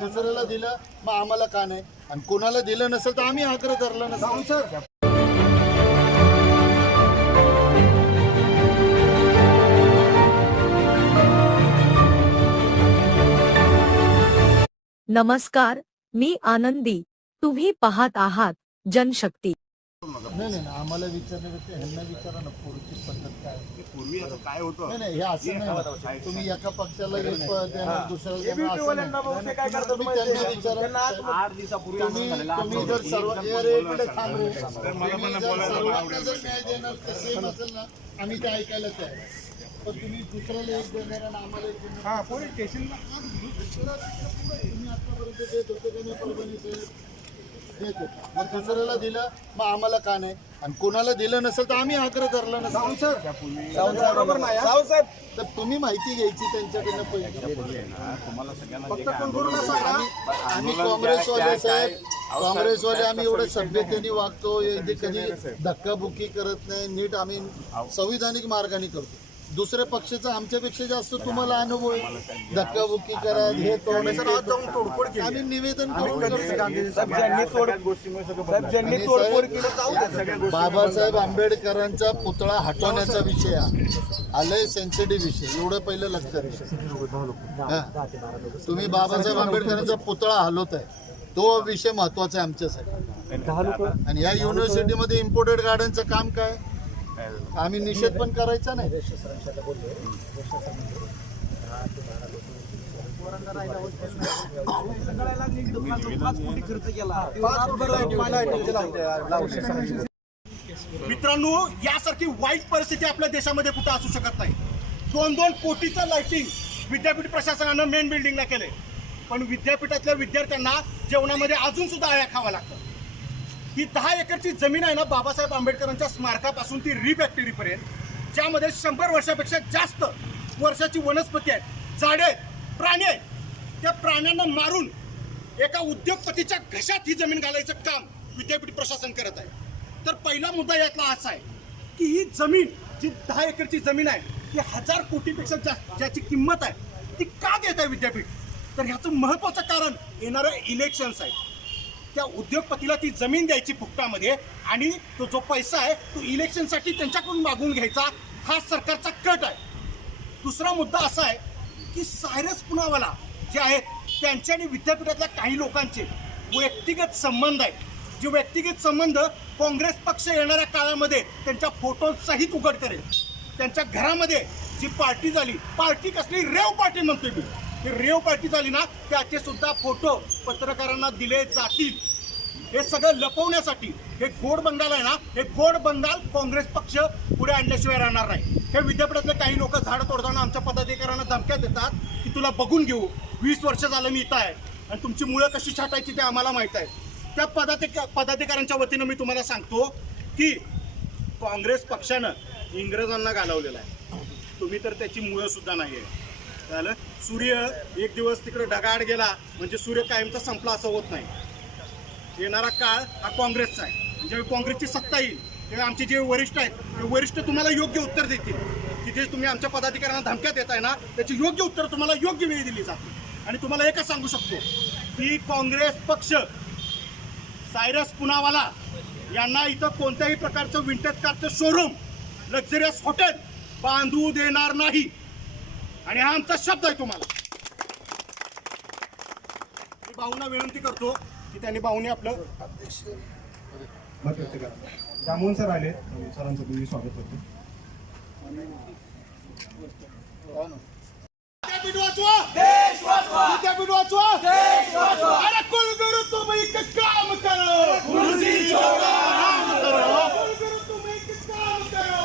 दुसऱ्याला दिलं मग आम्हाला का नाही? आणि कोणाला दिलं नसेल तर आम्ही आग्रह धरला नसेल. नमस्कार मी आनंदी. तुम्ही पाहत आहात जनशक्ती. नाही नाही नाही, आम्हाला विचारण्यापेक्षा ह्यांना विचारा ना पुढची पद्धत काय आहे. पूर्वी आता काय होतं नाही नाही हे असं नाही होत. तुम्ही एका पक्षाला एक पद देणार दुसऱ्याला देणार असं नाही. तुम्ही त्यांना विचारा आठ दिवसापूर्वी असं तुम्ही झालेलं तुम्ही आपण जर सर्व एकदम अरे, बोललो इकडे असतो. थांब रे. तर मला तुम्ही पण जर बोलायला सर्वांना आवडेल. जर न्याय देणार ते सेम असेल ना आम्ही ते ऐकायला तयार आहे. पण तुम्ही दुसऱ्याला एक देणार आणि आम्हाला एक देणार हा पोलीस स्टेशनला तुम्ही आतापर्यंत देत होते का नाही परभणीचे देत मग दुसऱ्याला दिलं मग आम्हाला का नाही? आणि कोणाला दिलं नसेल तर आम्ही आग्रह धरला नसेल. बरोबर नाही हा? तर तुम्ही माहिती घ्यायची त्यांच्याकडनं पहिले. आम्ही काँग्रेसवाले साहेब काँग्रेसवाले आम्ही एवढं सभ्यतेने वागतो कधी धक्काबुक्की करत नाही नीट आम्ही संविधानिक मार्गाने करतो. दुसऱ्या पक्षाचा आमच्यापेक्षा जास्त तुम्हाला अनुभव आहे. धक्काबुक्की करा हे तोड आम्ही निवेदन बाबासाहेब आंबेडकरांचा पुतळा हटवण्याचा विषय हा आलंय सेन्सिटिव्ह विषय. एवढं पहिलं लक्षात. हा. तुम्ही बाबासाहेब आंबेडकरांचा पुतळा हलवत आहे तो विषय महत्त्वाचा आहे आमच्यासाठी. आणि या युनिव्हर्सिटीमध्ये इम्पोर्टेड गार्डनचं काम काय? आम्ही निषेध पण करायचा नाही. मित्रांनो यासारखी वाईट परिस्थिती आपल्या देशामध्ये कुठं असू शकत नाही. दोन दोन कोटीचं लाइटिंग विद्यापीठ प्रशासनानं मेन बिल्डिंगला केले पण विद्यापीठातल्या विद्यार्थ्यांना जेवणामध्ये अजून सुद्धा आया खावा लागतं. ही दहा एकरची जमीन आहे ना बाबासाहेब आंबेडकरांच्या स्मारकापासून ती रिफॅक्टरीपर्यंत ज्यामध्ये शंभर वर्षापेक्षा जास्त वर्षाची वनस्पती आहेत झाडे आहेत प्राणी आहेत. त्या प्राण्यांना मारून एका उद्योगपतीच्या घशात ही जमीन घालायचं काम विद्यापीठ प्रशासन करत आहे. तर पहिला मुद्दा यातला असा आहे की ही जमीन जी दहा एकरची जमीन आहे ती हजार कोटीपेक्षा जास्त ज्याची किंमत आहे ती का देत आहे विद्यापीठ? तर ह्याचं महत्त्वाचं कारण येणारं इलेक्शन्स आहे त्या उद्योगपतीला ती जमीन द्यायची फुकटामध्ये आणि तो जो पैसा आहे तो इलेक्शनसाठी त्यांच्याकडून मागून घ्यायचा हा सरकारचा कट आहे. दुसरा मुद्दा असा आहे की सायरस पुनावाला जे आहेत त्यांचे आणि विद्यापीठातल्या काही लोकांचे व्यक्तिगत संबंध आहेत. जे व्यक्तिगत संबंध काँग्रेस पक्ष येणाऱ्या काळामध्ये त्यांच्या फोटोसहित उघड करेल. त्यांच्या घरामध्ये जी पार्टी झाली पार्टी कसली रेव पार्टी म्हणतोय मी. ही रेव पार्टी झाली ना त्याचे सुद्धा फोटो पत्रकारांना दिले जातील. हे सगळं लपवण्यासाठी हे गोड बंगाल आहे ना हे गोड बंगाल काँग्रेस पक्ष पुढे आणल्याशिवाय राहणार नाही. हे विद्यापीठातले काही लोक झाड तोडताना आमच्या पदाधिकाऱ्यांना धमक्या देतात की तुला बघून घेऊ. वीस वर्ष झालं मी इथं आहे. आणि तुमची मुळं कशी छाटायची ते आम्हाला माहीत आहे. त्या पदाधिका पदाधिकाऱ्यांच्या वतीनं मी तुम्हाला सांगतो की काँग्रेस पक्षानं इंग्रजांना घालवलेलं आहे. तुम्ही तर त्याची मुळंसुद्धा नाही आहे झालं? सूर्य एक दिवस तिकडे ढगाड गेला म्हणजे सूर्य कायमचा संपला असं होत नाही. येणारा काळ हा काँग्रेसचा आहे. ज्यावेळी काँग्रेसची सत्ता येईल तेव्हा आमचे जे वरिष्ठ आहेत ते वरिष्ठ तुम्हाला योग्य उत्तर देतील. की जे तुम्ही आमच्या पदाधिकाऱ्यांना धमक्या देताय ना त्याची योग्य उत्तर तुम्हाला योग्य वेळी दिली जाते आणि तुम्हाला एकच सांगू शकतो की काँग्रेस पक्ष सायरस पुनावाला यांना इथं कोणत्याही प्रकारचं विंटेज कारचं शोरूम लक्झरियस हॉटेल बांधू देणार नाही. आणि हा आमचा शब्द आहे तुम्हाला. मी भाऊंना विनंती करतो की त्यांनी भाऊने आपलं मत व्यक्त करा. जामोहन सर आले. सरांचं तुम्ही स्वागत करतो. विद्यापीठ वाचवा. देश वाचवा. विद्यापीठ वाचवा देश वाचवा अरे कुलगुरू तुम्ही इथं काम करो गुरुजी छोडो राम करो कुलगुरू तुम्ही इथं काम करो